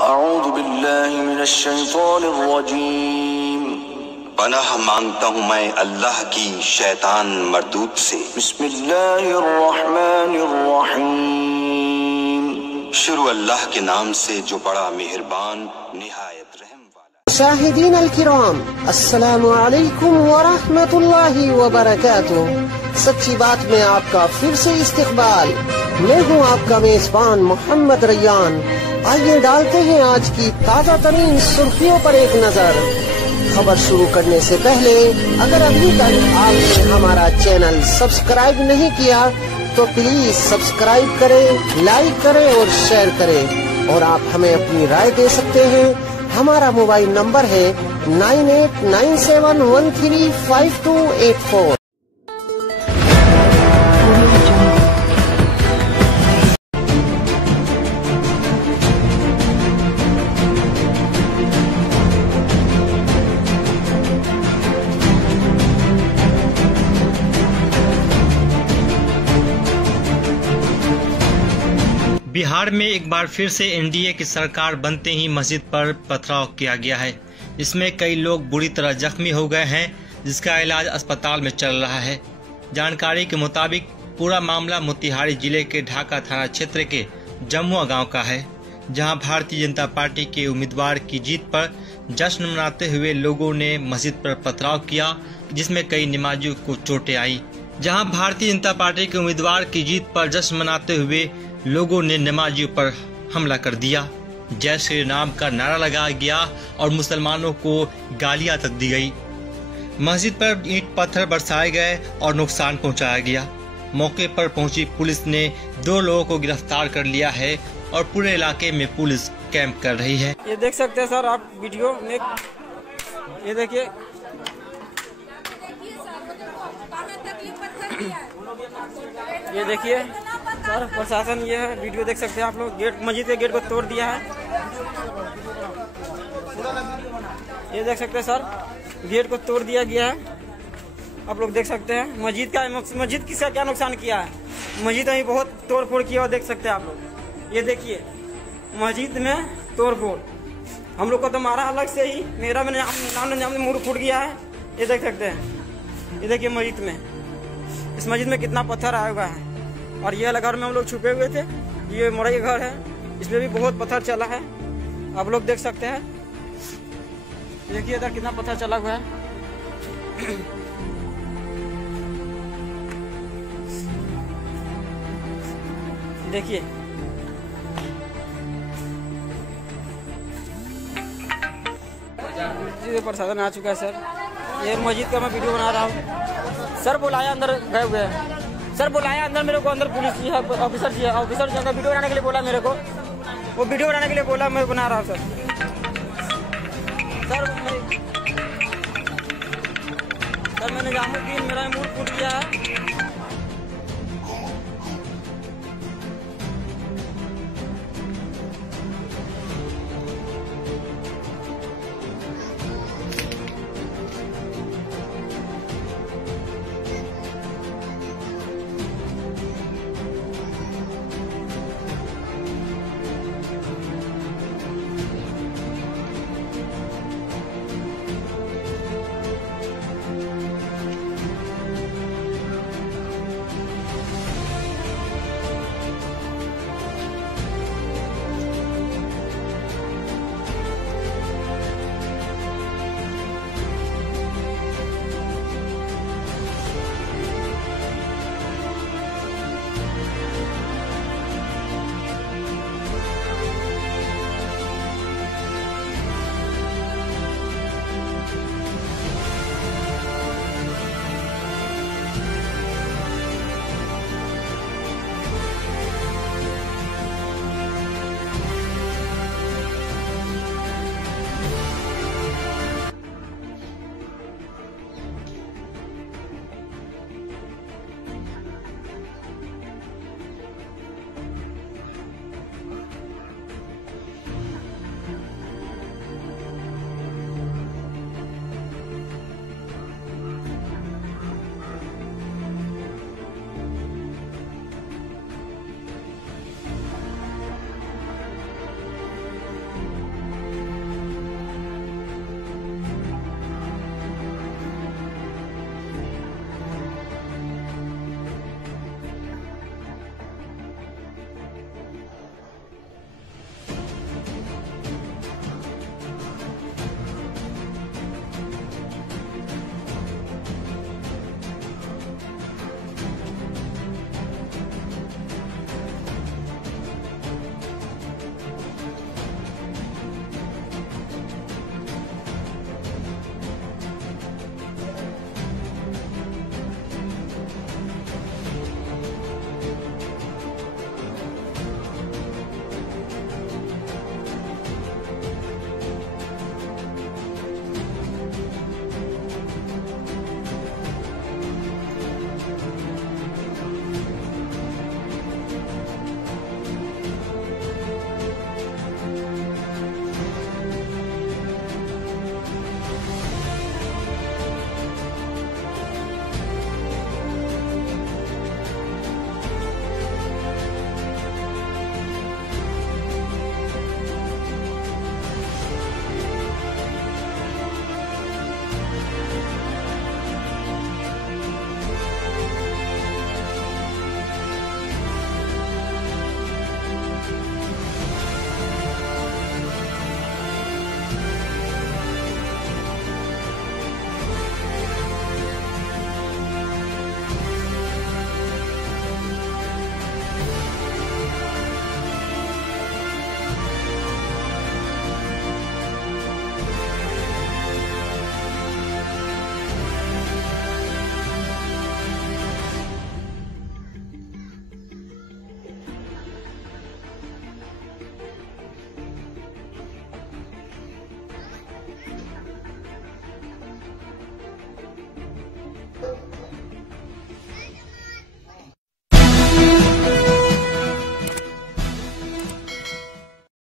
अऊज़ु बिल्लाहि मिनश शैतानिर रजीम। पनाह मांगता हूँ मैं अल्लाह की शैतान मरदूद से। बिस्मिल्लाहिर रहमानिर रहीम। शुरू अल्लाह के नाम से जो बड़ा मेहरबान निहायत रहम वाला। शाहिदीन अल-किराम, अस्सलामु अलैकुम व रहमतुल्लाहि व बरकातुहू। सच्ची बात में आपका फिर से इस्तकबाल। मैं हूँ आपका मेजबान मोहम्मद रैयान। आइए डालते हैं आज की ताज़ा तरीन सुर्खियों पर एक नजर। खबर शुरू करने से पहले अगर अभी तक आपने हमारा चैनल सब्सक्राइब नहीं किया तो प्लीज सब्सक्राइब करें, लाइक करें और शेयर करें। और आप हमें अपनी राय दे सकते हैं। हमारा मोबाइल नंबर है 9897135284। बिहार में एक बार फिर से एनडीए की सरकार बनते ही मस्जिद पर पथराव किया गया है। इसमें कई लोग बुरी तरह जख्मी हो गए हैं, जिसका इलाज अस्पताल में चल रहा है। जानकारी के मुताबिक पूरा मामला मोतिहारी जिले के ढाका थाना क्षेत्र के जमुआ गांव का है, जहां भारतीय जनता पार्टी के उम्मीदवार की जीत पर जश्न मनाते हुए लोगों ने मस्जिद पर पथराव किया, जिसमें कई नमाजियों को चोटें आई। जहां भारतीय जनता पार्टी के उम्मीदवार की जीत पर जश्न मनाते हुए लोगों ने नमाजियों पर हमला कर दिया। जय श्री राम का नारा लगाया गया और मुसलमानों को गालियां तक दी गई। मस्जिद पर ईंट पत्थर बरसाए गए और नुकसान पहुंचाया गया। मौके पर पहुंची पुलिस ने 2 लोगों को गिरफ्तार कर लिया है और पूरे इलाके में पुलिस कैंप कर रही है। ये देख सकते हैं सर आप वीडियो में, ये देखिए ये देखिए सर प्रशासन, ये है वीडियो देख सकते हैं आप लोग। गेट, मस्जिद के गेट को तोड़ दिया है। ये देख सकते हैं सर, गेट को तोड़ दिया गया है। आप लोग देख सकते हैं मस्जिद किसका क्या नुकसान किया है। मस्जिद में बहुत तोड़ फोड़ किया, देख सकते हैं आप लोग। ये देखिए मस्जिद में तोड़ फोड़, हम लोग को तो मारा अलग से ही, मेरा मैंने नाम मुंह फूट गया है। ये देख सकते हैं, ये देखिए मस्जिद में, इस मस्जिद में कितना पत्थर आया हुआ है। और ये वाला घर में हम लोग छुपे हुए थे, ये मोड़ा के घर है, इसमें भी बहुत पत्थर चला है। आप लोग देख सकते हैं, देखिए इधर कितना पत्थर चला हुआ है। देखिए प्रशासन आ चुका है सर। ये मस्जिद का मैं वीडियो बना रहा हूँ। सर बुलाया, अंदर गए हुए हैं। सर बुलाया अंदर मेरे को, अंदर पुलिस जी है, ऑफिसर जी है। ऑफिसर जो वीडियो बनाने के लिए बोला मेरे को, वो वीडियो बनाने के लिए बोला, मैं बना रहा हूँ सर। सर मैंने जामुद्दीन, मेरा मूड फूट गया है।